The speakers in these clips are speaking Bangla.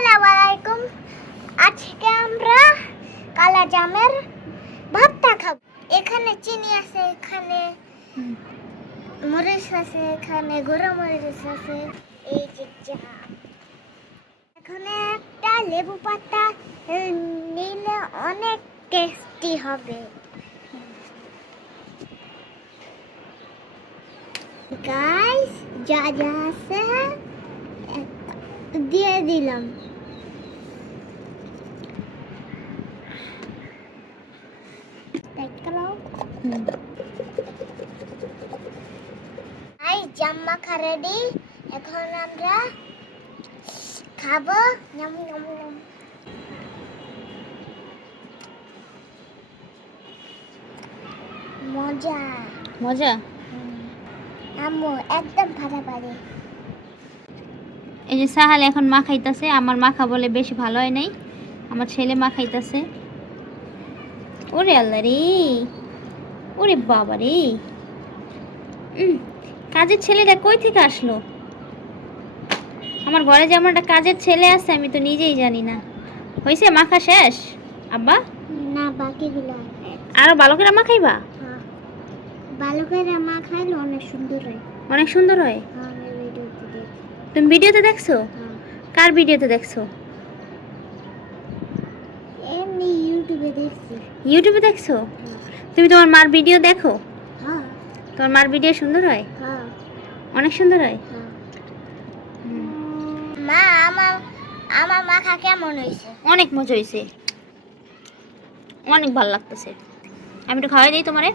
আসসালামু আলাইকুম। আজকে আমরা কালা জামের ভর্তা খাবো। এখানে চিনি আছে, এখানে মরিচ আছে, এখানে গুঁড়ো মরিচ আছে, এই যে জাম। এখানে একটা লেবু পাতা নিলে অনেক টেস্টি হবে। গাইস, যা যা আছে দিয়ে দিলাম। জাম মাখা রেডি। এখন আমরা খাবো। মজা মজা। আম্মু একদম ফাটাফাটি। এই যে সাহাল এখন মা খাইতেছে, আমার মাখা বলে বেশি ভালো হয় নাই, আমার ছেলে মা খাইতেছে। ওরে আল্লাহ রে, ওরে বাবা রে, কাজের ছেলেটা কই থেকে আসলো? আমার ঘরে যেমন একটা কাজের ছেলে আছে আমি তো নিজেই জানি না। হয়েছে মাখা শেষ আব্বা? না, বাকিগুলো আরো ভালো করে মাখাইবা? হ্যাঁ, ভালো করে মাখাইলে অনেক সুন্দর হয়। অনেক সুন্দর হয়। আমি ভিডিওতে দেখি। তুমি ভিডিওতে দেখছো? হ্যাঁ, কার ভিডিওতে দেখছো? এমনি ইউটিউবে দেখছি। ইউটিউবে দেখছো? হ্যাঁ। তুমি তোমার মার ভিডিও দেখো? হ্যাঁ। তোমার মার ভিডিও সুন্দর হয়? হ্যাঁ। অনেক সুন্দর হয়। হ্যাঁ। মা, আমার আমার মাখা কেমন হয়েছে? অনেক মজা হয়েছে, অনেক ভালো লাগতেছে। আমি একটু খাওয়াই দিই তোমারে।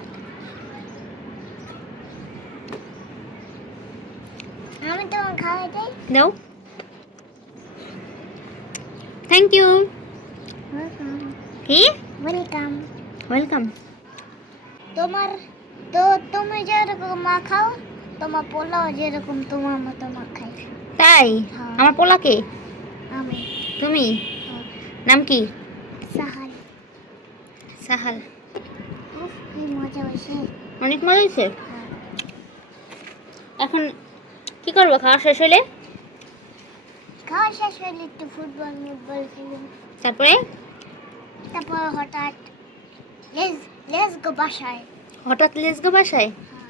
আমি তোমার খাওয়াই দেই। দাও। Thank you. ওয়েলকাম। কি? ওয়েলকাম। ওয়েলকাম। তুমি যেরকম মাখাও, তোমার পোলাও যেরকম তোমার মতো মাখাই। তাই? হ্যাঁ। আমার পোলাকে? আমি। তুমি? হ্যাঁ। নাম কি? সাহাল। সাহাল। উফ, কি মজা হয়েছে। অনেক মজা হয়েছে। হ্যাঁ। এখন কি করবো খাওয়া শেষ হলে? খাওয়া শেষ হলে একটু ফুটবল খেলুন। তারপরে? তারপর হঠাৎ লেস গো বাসায়। হঠাৎ লেস গো বাসায়? হ্যাঁ।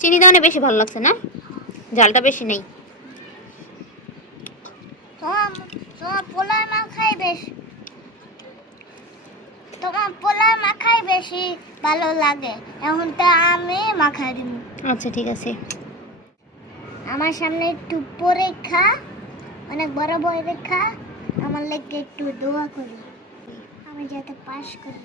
চিনি দাওনে বেশি ভালো লাগছে না? ঝালটা বেশি নেই। তোমার পোলার মাখাই বেশি, তোমার পোলার মাখাই বেশি ভালো লাগে। এখন তো আমি মাখাই দিব। আচ্ছা ঠিক আছে। আমার সামনে একটু পরীক্ষা, অনেক বড় পরীক্ষা। আমার লেগে একটু দোয়া করি, আমি যাতে পাস করি।